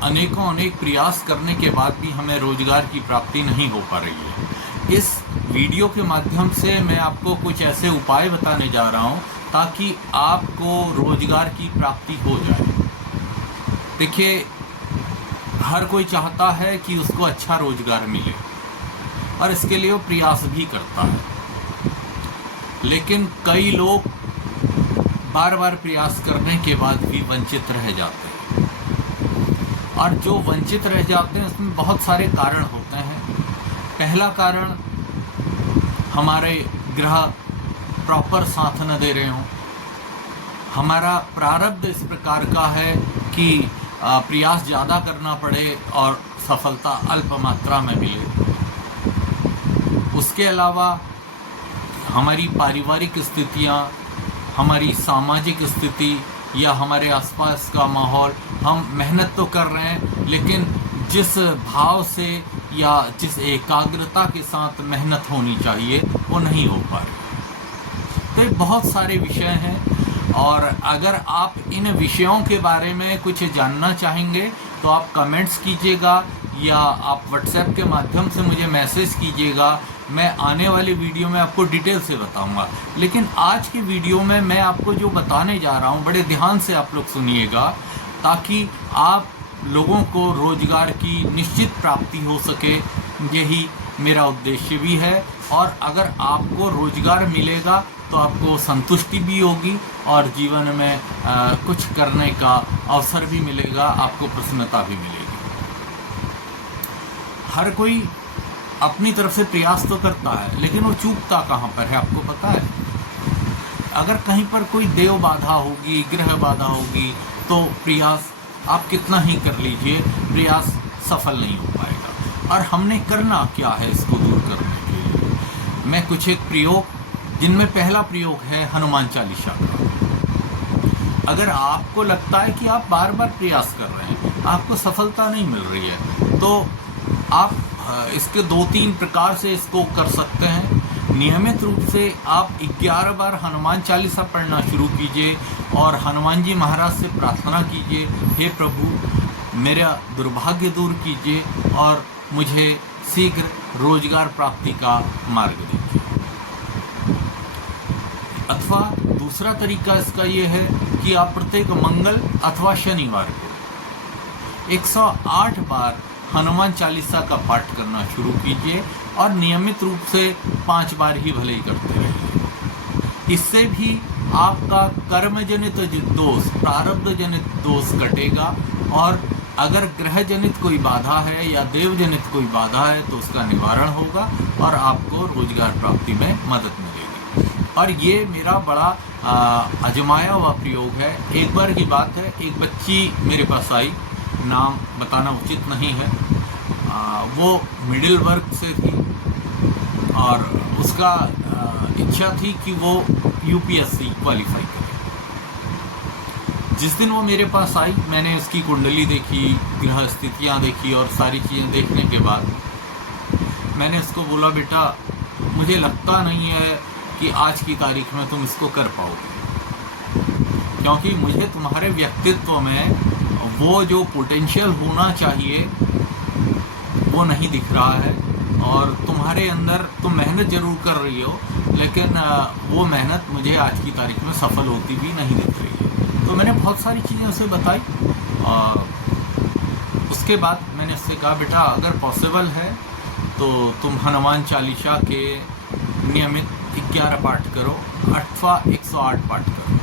अनेकों अनेक प्रयास करने के बाद भी हमें रोजगार की प्राप्ति नहीं हो पा रही है। इस वीडियो के माध्यम से मैं आपको कुछ ऐसे उपाय बताने जा रहा हूं ताकि आपको रोजगार की प्राप्ति हो जाए। देखिए, हर कोई चाहता है कि उसको अच्छा रोजगार मिले और इसके लिए वो प्रयास भी करता है, लेकिन कई लोग बार बार प्रयास करने के बाद भी वंचित रह जाते हैं। और जो वंचित रह जाते हैं उसमें बहुत सारे कारण होते हैं। पहला कारण, हमारे ग्रह प्रॉपर साथ न दे रहे हों। हमारा प्रारब्ध इस प्रकार का है कि प्रयास ज़्यादा करना पड़े और सफलता अल्प मात्रा में मिले। उसके अलावा हमारी पारिवारिक स्थितियाँ, हमारी सामाजिक स्थिति या हमारे आसपास का माहौल, हम मेहनत तो कर रहे हैं लेकिन जिस भाव से या जिस एकाग्रता के साथ मेहनत होनी चाहिए वो नहीं हो पा रही। तो ये बहुत सारे विषय हैं और अगर आप इन विषयों के बारे में कुछ जानना चाहेंगे तो आप कमेंट्स कीजिएगा या आप व्हाट्सएप के माध्यम से मुझे मैसेज कीजिएगा। मैं आने वाली वीडियो में आपको डिटेल से बताऊंगा। लेकिन आज की वीडियो में मैं आपको जो बताने जा रहा हूं, बड़े ध्यान से आप लोग सुनिएगा ताकि आप लोगों को रोजगार की निश्चित प्राप्ति हो सके। यही मेरा उद्देश्य भी है। और अगर आपको रोजगार मिलेगा तो आपको संतुष्टि भी होगी और जीवन में कुछ करने का अवसर भी मिलेगा, आपको प्रसन्नता भी मिलेगी। हर कोई अपनी तरफ से प्रयास तो करता है, लेकिन वो चूकता कहाँ पर है आपको पता है? अगर कहीं पर कोई देव बाधा होगी, ग्रह बाधा होगी, तो प्रयास आप कितना ही कर लीजिए, प्रयास सफल नहीं हो पाएगा। और हमने करना क्या है इसको दूर करने के लिए? मैं कुछ एक प्रयोग, जिनमें पहला प्रयोग है हनुमान चालीसा का। अगर आपको लगता है कि आप बार बार प्रयास कर रहे हैं, आपको सफलता नहीं मिल रही है, तो आप इसके 2-3 प्रकार से इसको कर सकते हैं। नियमित रूप से आप 11 बार हनुमान चालीसा पढ़ना शुरू कीजिए और हनुमान जी महाराज से प्रार्थना कीजिए, हे प्रभु मेरा दुर्भाग्य दूर कीजिए और मुझे शीघ्र रोजगार प्राप्ति का मार्ग दीजिए। अथवा दूसरा तरीका इसका ये है कि आप प्रत्येक मंगल अथवा शनिवार को 108 बार हनुमान चालीसा का पाठ करना शुरू कीजिए और नियमित रूप से 5 बार ही भले ही करते रहिए। इससे भी आपका कर्म जनित दोष, प्रारब्ध जनित दोष कटेगा और अगर ग्रह जनित कोई बाधा है या देव जनित कोई बाधा है तो उसका निवारण होगा और आपको रोजगार प्राप्ति में मदद मिलेगी। और ये मेरा बड़ा आजमाया हुआ प्रयोग है। एक बार की बात है, एक बच्ची मेरे पास आई, नाम बताना उचित नहीं है, वो मिडिल वर्ग से थी और उसका इच्छा थी कि वो यूपीएससी क्वालिफाई करे। जिस दिन वो मेरे पास आई, मैंने उसकी कुंडली देखी, ग्रह स्थितियाँ देखी और सारी चीज़ें देखने के बाद मैंने उसको बोला, बेटा मुझे लगता नहीं है कि आज की तारीख में तुम इसको कर पाओगे, क्योंकि मुझे तुम्हारे व्यक्तित्व में वो जो पोटेंशियल होना चाहिए वो नहीं दिख रहा है और तुम्हारे अंदर तुम मेहनत जरूर कर रही हो, लेकिन वो मेहनत मुझे आज की तारीख में सफल होती भी नहीं दिख रही है। तो मैंने बहुत सारी चीज़ें उसे बताई और उसके बाद मैंने उससे कहा, बेटा अगर पॉसिबल है तो तुम हनुमान चालीसा के नियमित 11 पाठ करो अथवा 108 पाठ करो।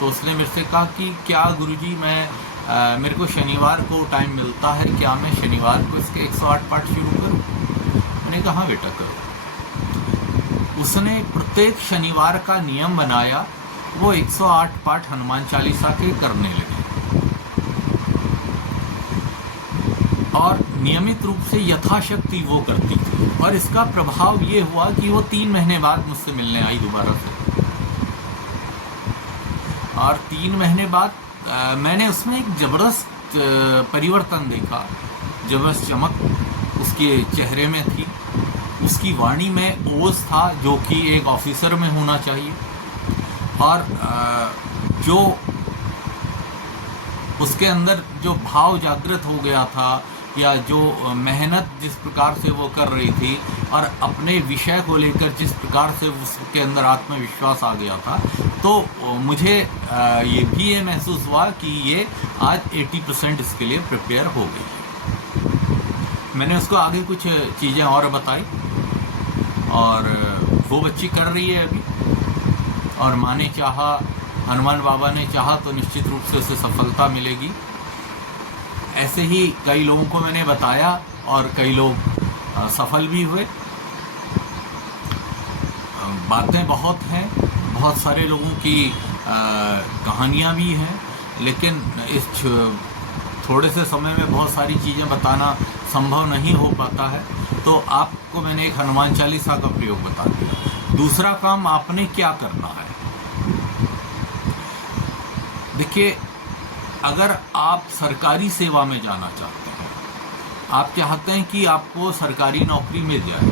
तो उसने मेरे से कहा कि क्या गुरुजी मेरे को शनिवार को टाइम मिलता है, क्या मैं शनिवार को इसके 108 पाठ शुरू करूं? मैंने कहा हाँ बेटा करो। उसने प्रत्येक शनिवार का नियम बनाया, वो 108 पाठ हनुमान चालीसा के करने लगे और नियमित रूप से यथाशक्ति वो करती थी। और इसका प्रभाव ये हुआ कि वो 3 महीने बाद मुझसे मिलने आई दोबारा से, और 3 महीने बाद मैंने उसमें एक ज़बरदस्त परिवर्तन देखा। जबरदस्त चमक उसके चेहरे में थी, उसकी वाणी में ओज था जो कि एक ऑफिसर में होना चाहिए, और जो उसके अंदर जो भाव जागृत हो गया था, या जो मेहनत जिस प्रकार से वो कर रही थी, और अपने विषय को लेकर जिस प्रकार से उसके अंदर आत्मविश्वास आ गया था, तो मुझे ये महसूस हुआ कि ये आज 80% इसके लिए प्रिपेयर हो गई है। मैंने उसको आगे कुछ चीज़ें और बताई, और वो बच्ची कर रही है अभी, और माँ ने चाहा, हनुमान बाबा ने चाहा तो निश्चित रूप से उसे सफलता मिलेगी। ऐसे ही कई लोगों को मैंने बताया और कई लोग सफल भी हुए। बातें बहुत हैं, बहुत सारे लोगों की कहानियाँ भी हैं, लेकिन इस थोड़े से समय में बहुत सारी चीज़ें बताना संभव नहीं हो पाता है, तो आपको मैंने एक हनुमान चालीसा का प्रयोग बता दिया। दूसरा काम आपने क्या करना है, देखिए, अगर आप सरकारी सेवा में जाना चाहते हैं, आप चाहते हैं कि आपको सरकारी नौकरी मिल जाए,